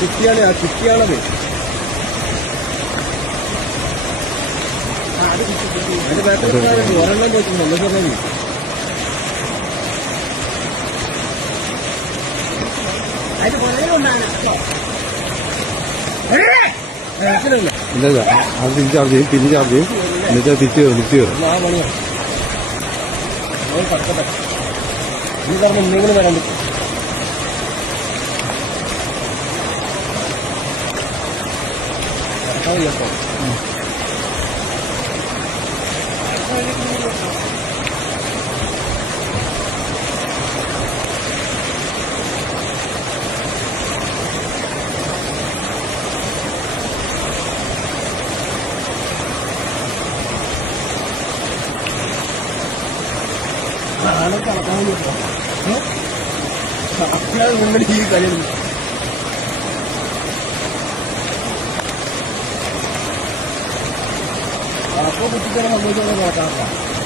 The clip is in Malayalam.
കുറ്റിയാണ് ആ കുറ്റിയാണത് അതിന്റെ ബാറ്ററി ഒരെണ്ണം നോക്കുന്നു എന്താ പറഞ്ഞു അതിന് പുറകെ കൊണ്ടാണ്. ഇല്ല അത് തിരിച്ച് ചാർജ് ചെയ്യും. പിന്നെ ചാർജ് ചെയ്യും. എന്നിട്ട് തിരിച്ചു വരും തിരിച്ചു വരും. ഈ പറഞ്ഞ എന്തെങ്കിലും വരാൻ പറ്റും. ഇപ്പൊ. ആളെ കടക്കാൻ പറ്റില്ല അത്യാവശ്യം മുന്നിൽ ഈ കളിയുണ്ട് അപ്പൊ കുട്ടികളെ സംബന്ധിച്ചോളം നടക്കാറില്ല.